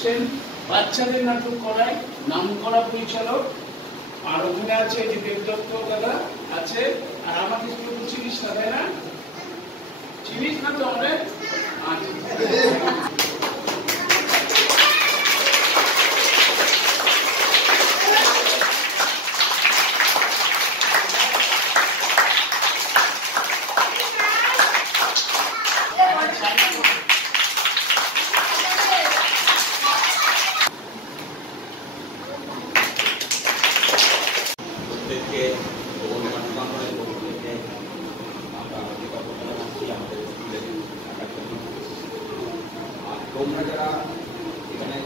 সেন বাচ্চাদের নাটক করায়, নামকরা পরিচালক। আর ওখানে আছে যে দেবদত্ত দাদা আছে। আর আমাকে কেউ চিনিস না, তাই না? চিনিস না তো আমাদের? তোমরা যারা এখানে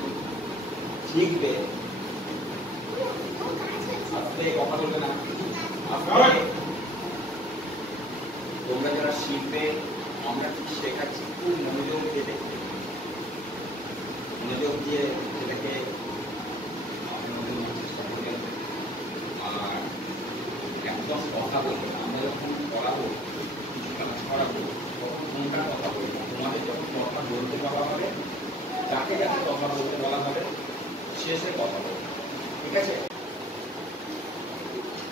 শিখবে, আস্তে কথা বলবে না, তোমরা যারা শিখবে আমরা কি শেখাচ্ছি খুব মনোযোগ দিয়ে দেখবে, মনোযোগ দিয়ে সেটাকে আর একদম কথা বলবে। আমরা যখন পড়াবো, কিছু কাজ করাবো, তখন কোনটা কথা বলবো, তোমাদের যখন কথা বলতে বলা হবে, যাকে যাকে কথা বলতে বলা হবে শেষে কথা বলবে, ঠিক আছে?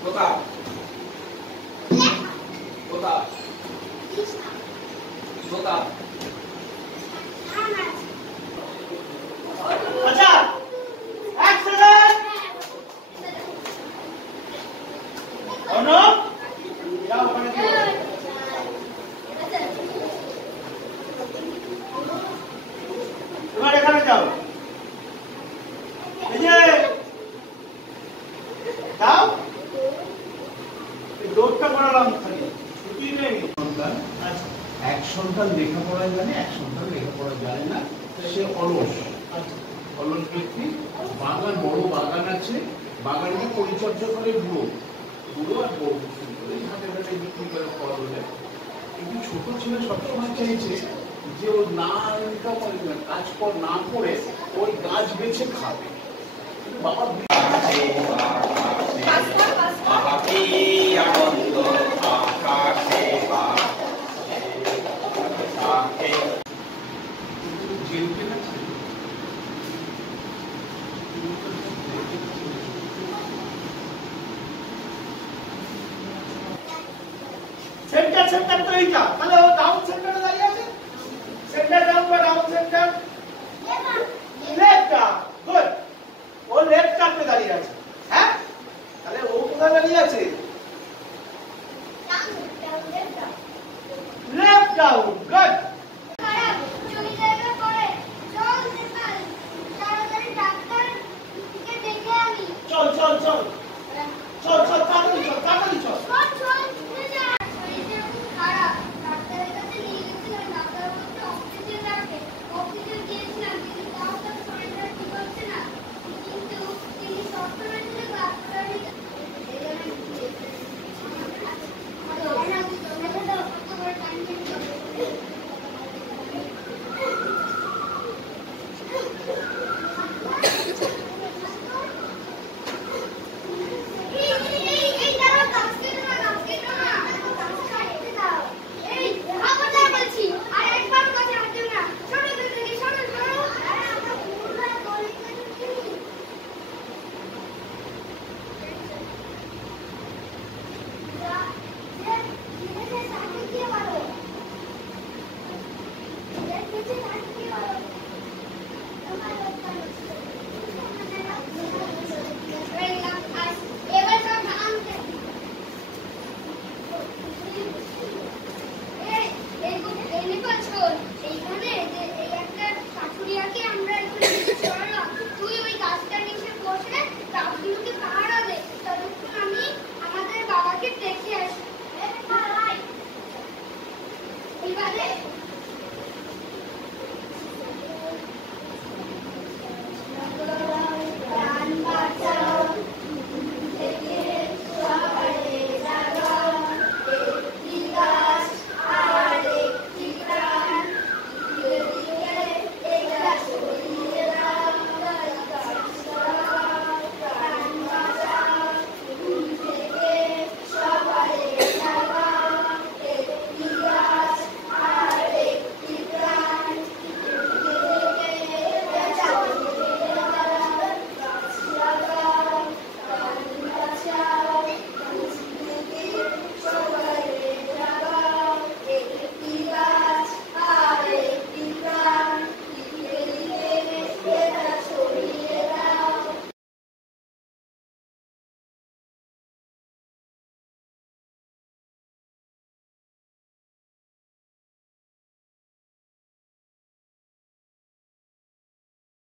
প্রতাপ প্রতাপ প্রতাপ আচ্ছা, এক সেকেন্ড। অর্ণব, যাও ওখানে গিয়ে বসো। এবার এখানে যাও। এই যে যাও, এই দৌড়টা করালাম খালি, ছুটি নেই। এক সন্তান লেখাপড়া জানে, এক সন্তান লেখাপড়া জানে না, সে অলস। অলস ব্যক্তি। বাগান, বড় বাগান আছে, বাগানকে পরিচর্যা করে বুড়ো বুড়ো আর বড় হাতে হাতে বিক্রি করে ফল হলে। কিন্তু ছোট ছেলে সবসময় চাইছে যে ও না ইনকাম কাজ কর না করে ওই গাছ বেছে খাবে। বাবা সেন্টার সেন্টার তো এইটা, তাহলে ও ডাউন সেন্টারে দাঁড়িয়ে আছে। সেন্টার ডাউন বা down centre left up, good. ও লেফট আপে দাঁড়িয়ে আছে। হ্যাঁ, তাহলে ও কোথায় দাঁড়িয়ে আছে? Left down, good. চল চল চল চল চল, তাড়াতাড়ি চল, তাড়াতাড়ি চল।